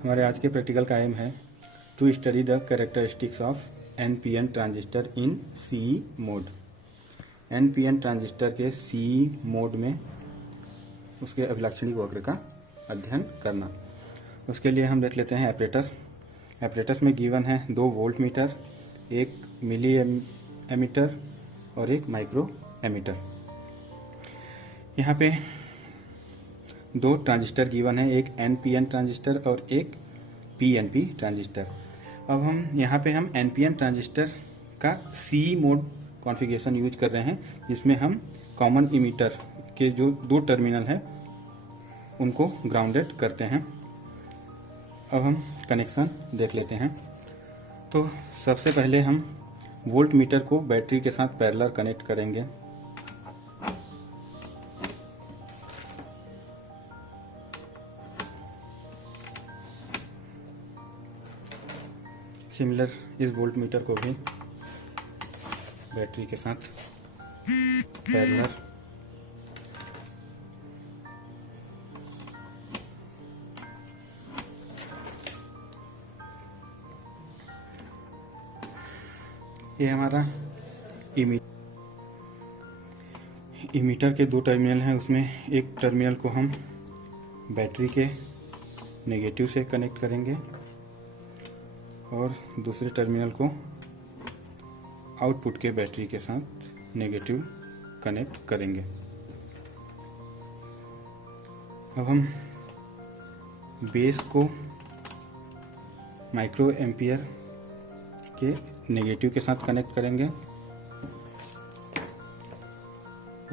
हमारे आज के प्रैक्टिकल का एम है to study the characteristics of NPN transistor in CE mode. NPN transistor के सीई मोड में उसके अभिलाक्षणिक वक्र का अध्ययन करना। उसके लिए हम देख लेते हैं एपरेटस। एपरेटस में गिवन है 2 वोल्ट मीटर, 1 मिली एमीटर और 1 माइक्रो एमीटर। यहाँ पे 2 ट्रांजिस्टर गिवन है, एक एनपीएन ट्रांजिस्टर और एक पीएनपी ट्रांजिस्टर। अब हम एनपीएन ट्रांजिस्टर का सी मोड कॉन्फ़िगरेशन यूज कर रहे हैं, जिसमें हम कॉमन इमीटर के जो 2 टर्मिनल है उनको ग्राउंडेड करते हैं। अब हम कनेक्शन देख लेते हैं। तो सबसे पहले हम वोल्ट मीटर को बैटरी के साथ पैरेलल कनेक्ट करेंगे। सिमिलर इस वोल्ट मीटर को भी बैटरी के साथ पैरेलल ये हमारा इमीटर के 2 टर्मिनल हैं। उसमें एक टर्मिनल को हम बैटरी के नेगेटिव से कनेक्ट करेंगे और दूसरे टर्मिनल को आउटपुट के बैटरी के साथ नेगेटिव कनेक्ट करेंगे। अब हम बेस को माइक्रो एम्पियर के नेगेटिव के साथ कनेक्ट करेंगे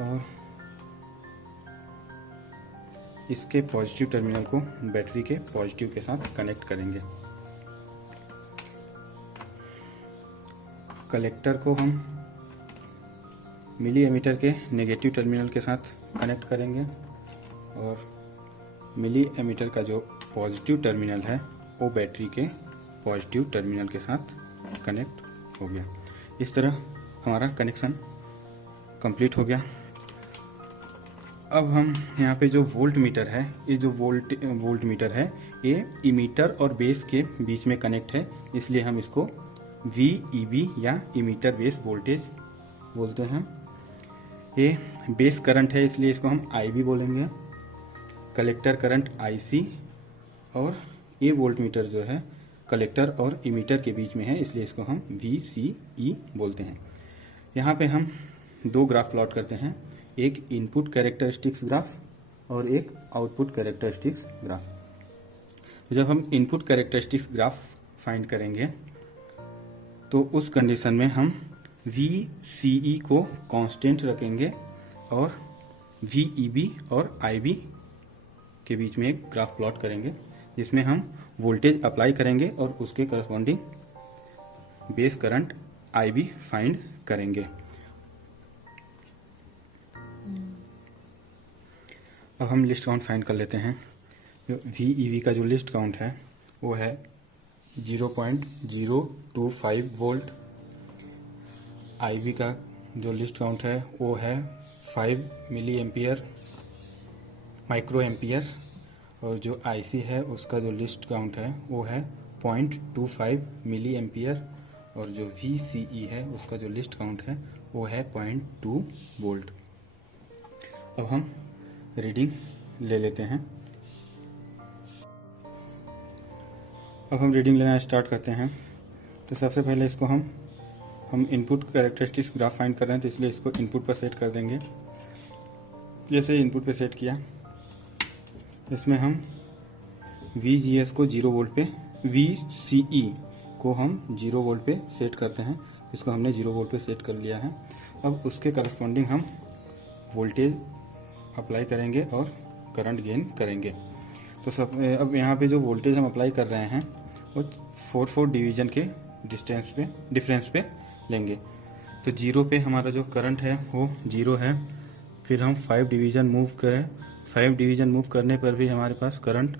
और इसके पॉजिटिव टर्मिनल को बैटरी के पॉजिटिव के साथ कनेक्ट करेंगे। कलेक्टर को हम मिली एमीटर के नेगेटिव टर्मिनल के साथ कनेक्ट करेंगे और मिली एमीटर का जो पॉजिटिव टर्मिनल है वो बैटरी के पॉजिटिव टर्मिनल के साथ कनेक्ट हो गया। इस तरह हमारा कनेक्शन कंप्लीट हो गया। अब हम यहाँ पे जो वोल्ट मीटर है, ये जो वोल्ट मीटर है ये इमीटर और बेस के बीच में कनेक्ट है, इसलिए हम इसको VEB या इमीटर बेस वोल्टेज बोलते हैं। ये बेस करंट है, इसलिए इसको हम IB बोलेंगे। कलेक्टर करंट IC और ये वोल्ट मीटर जो है कलेक्टर और इमीटर के बीच में है, इसलिए इसको हम VCE बोलते हैं। यहाँ पे हम 2 ग्राफ प्लॉट करते हैं, एक इनपुट कैरेक्टरिस्टिक्स ग्राफ और एक आउटपुट कैरेक्टरिस्टिक्स ग्राफ। तो जब हम इनपुट कैरेक्टरिस्टिक्स ग्राफ फाइंड करेंगे तो उस कंडीशन में हम VCE को कांस्टेंट रखेंगे और VEB और IB के बीच में एक ग्राफ प्लॉट करेंगे, जिसमें हम वोल्टेज अप्लाई करेंगे और उसके corresponding base current IB find करेंगे। अब हम लिस्ट काउंट फाइंड कर लेते हैं। जो VEB का जो लिस्ट काउंट है वो है 0.025 वोल्ट। IB का जो लिस्ट काउंट है वो है 5 मिली एम्पियर माइक्रो एम्पियर और जो IC है उसका जो लिस्ट काउंट है वो है 0.25 मिली एम्पियर और जो VCE है उसका जो लिस्ट काउंट है वो है 0.2 वोल्ट। अब हम रीडिंग ले लेते हैं। अब हम रीडिंग लेना स्टार्ट करते हैं। तो सबसे पहले इसको हम इनपुट कैरेक्टरिस्टिक्स ग्राफ फाइंड कर रहे हैं, तो इसलिए इसको इनपुट पर सेट कर देंगे। जैसे इनपुट पे सेट किया, इसमें हम VGS को 0 वोल्ट पे, VCE को हम 0 वोल्ट पे सेट करते हैं। इसको हमने 0 वोल्ट पे सेट कर लिया है। अब उसके करस्पॉन्डिंग हम वोल्टेज अप्लाई करेंगे और करंट गेन करेंगे। तो अब यहाँ पे जो वोल्टेज हम अप्लाई कर रहे हैं वो 4 डिवीजन के डिफरेंस पे लेंगे। तो 0 पे हमारा जो करंट है वो 0 है। फिर हम 5 डिवीजन मूव करें, 5 डिवीजन मूव करने पर भी हमारे पास करंट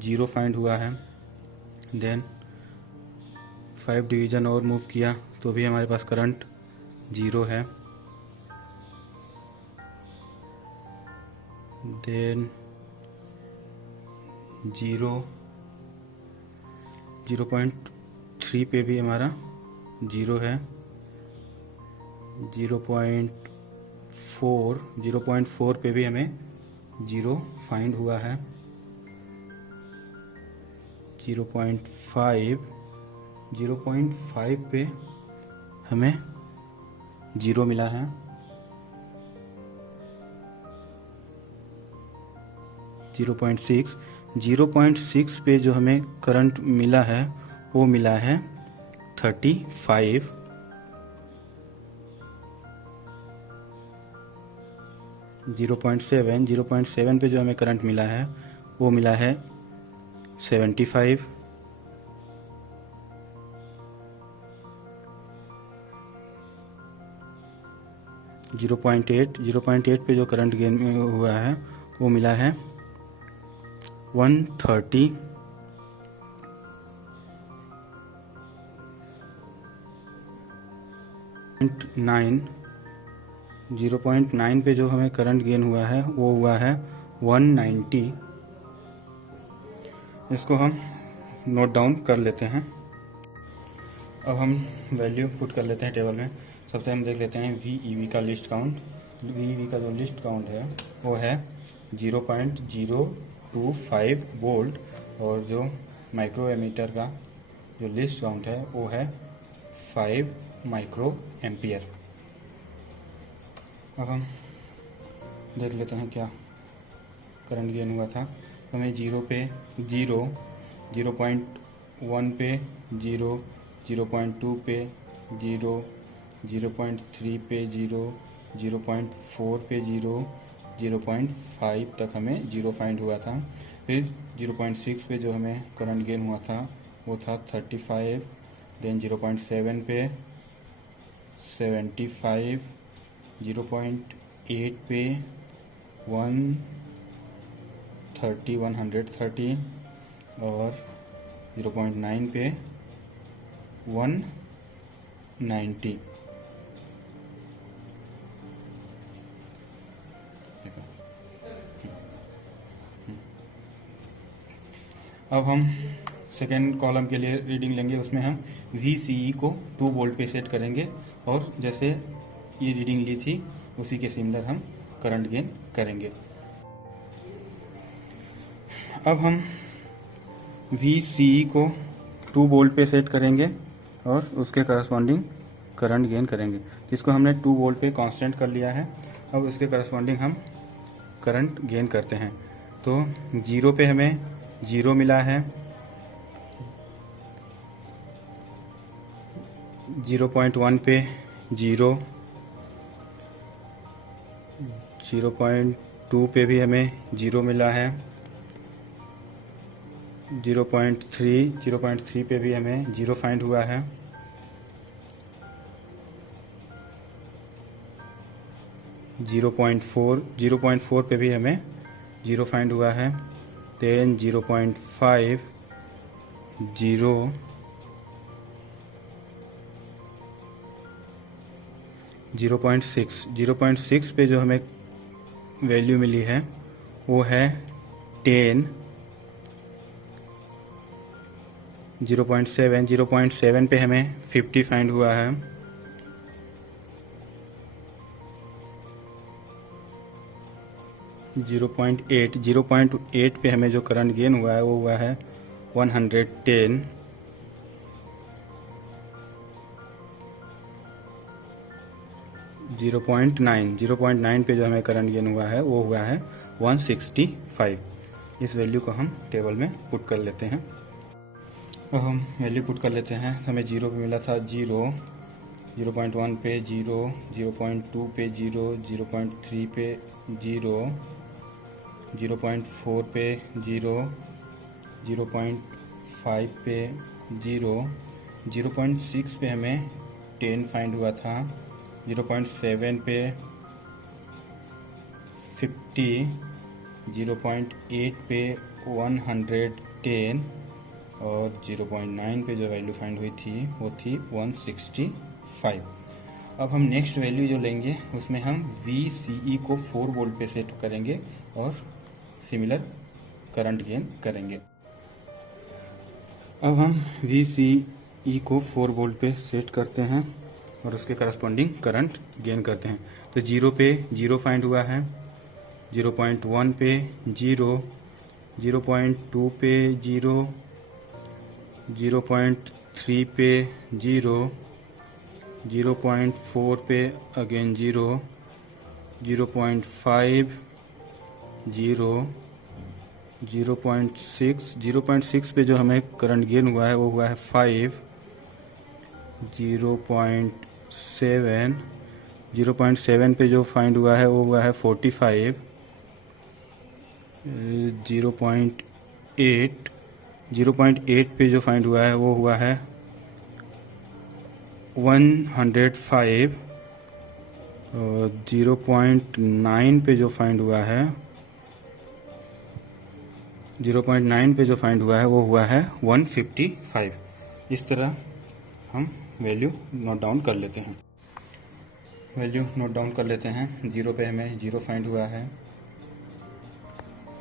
0 फाइंड हुआ है। देन 5 डिवीजन और मूव किया तो भी हमारे पास करंट 0 है। देन 0 0.3 पे भी हमारा 0 है, 0.4 पे भी हमें 0 फाइंड हुआ है, 0.5 पे हमें 0 मिला है, 0.6 पे जो हमें करंट मिला है वो मिला है 35, 0.7 पे जो हमें करंट मिला है वो मिला है 75, 0.8 पे जो करंट गेन हुआ है वो मिला है 130, 0.9 पे जो हमें करंट गेन हुआ है वो हुआ है 190। इसको हम नोट डाउन कर लेते हैं। अब हम वैल्यू पुट कर लेते हैं टेबल में। सबसे हम देख लेते हैं VEV का लिस्ट काउंट। VEV का जो लिस्ट काउंट है वो है 0.025 वोल्ट, और जो माइक्रो एमीटर का जो लिस्ट काउंट है वो है 5 माइक्रो एम्पियर। अब हम देख लेते हैं क्या करंट गेन हुआ था। हमें 0 पे 0, 0.1 पे 0, 0.2 पे 0, 0.3 पे 0, 0.4 पे 0, 0.5 तक हमें 0 फाइंड हुआ था। फिर 0.6 पे जो हमें करंट गेन हुआ था वो था 35, देन 0.7 पे 75, 0.8 पे 130 और 0.9 पे 190। अब हम सेकेंड कॉलम के लिए रीडिंग लेंगे। उसमें हम VCE को 2 वोल्ट पे सेट करेंगे और जैसे ये रीडिंग ली थी उसी के सिमिलर हम करंट गेन करेंगे। अब हम VCE को 2 वोल्ट पे सेट करेंगे और उसके करस्पॉन्डिंग करंट गेन करेंगे। इसको हमने 2 वोल्ट पे कांस्टेंट कर लिया है। अब उसके करस्पॉन्डिंग हम करंट गेन करते हैं। तो 0 पे हमें 0 मिला है, 0.1 पे 0, 0.2 पे भी हमें 0 मिला है, 0.3 पे भी हमें 0 फाइंड हुआ है, 0.4 पे भी हमें 0 फाइंड हुआ है, देन 0.5, 0, 0.6 पे जो हमें वैल्यू मिली है वो है 10, 0.7 पे हमें 50 फाइंड हुआ है, 0.8 पे हमें जो करंट गेन हुआ है वो हुआ है 110, 0.9 पे जो हमें करंट गेन हुआ है वो हुआ है 165। इस वैल्यू को हम टेबल में पुट कर लेते हैं। अब हम वैल्यू पुट कर लेते हैं। हमें 0 पे मिला था 0, 0.1 पे 0, 0.2 पे 0, 0.3 पे 0, 0.4 पे 0, 0.5 पे 0, 0.6 पे हमें 10 फाइंड हुआ था, 0.7 पे 50, 0.8 पे 110 और 0.9 पे जो वैल्यू फाइंड हुई थी वो थी 165। अब हम नेक्स्ट वैल्यू जो लेंगे उसमें हम VCE को 4 वोल्ट पे सेट करेंगे और सिमिलर करंट गेन करेंगे। अब हम VCE को 4 वोल्ट पे सेट करते हैं और उसके करस्पॉन्डिंग करंट गेन करते हैं। तो 0 पे 0 फाइंड हुआ है, 0.1 पे 0, 0.2 पे 0, 0.3 पे 0, 0.4 पे अगेन 0, 0.5 0, 0.6 पे जो हमें करंट गेन हुआ है वो हुआ है 5, 0.7 पे जो फाइंड हुआ है वो हुआ है 45, 0.8 पे जो फाइंड हुआ है वो हुआ है 105, 0.9 पे जो फाइंड हुआ है 0.9 पे जो फाइंड हुआ है वो हुआ है 155। इस तरह हम वैल्यू नोट डाउन कर लेते हैं। 0 पे हमें 0 फाइंड हुआ है,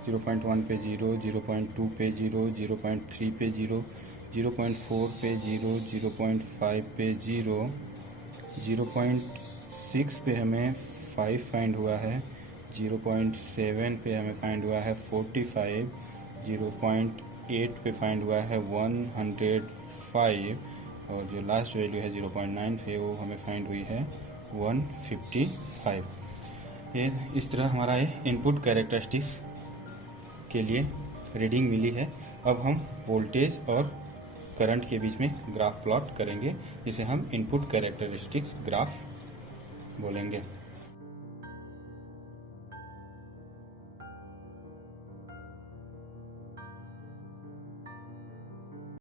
0.1 पे 0, 0.2 पे 0, 0.3 पे 0, 0.4 पे 0, 0.5 पे 0, 0.6 पे हमें 5 फाइंड हुआ है, 0.7 पे हमें फाइंड हुआ है 45, 0.8 पे फाइंड हुआ है 105 और जो लास्ट वैल्यू है 0.9 पे वो हमें फाइंड हुई है 155। ये इस तरह हमारा ये इनपुट कैरेक्टरिस्टिक्स के लिए रीडिंग मिली है। अब हम वोल्टेज और करंट के बीच में ग्राफ प्लॉट करेंगे, जिसे हम इनपुट कैरेक्टरिस्टिक्स ग्राफ बोलेंगे।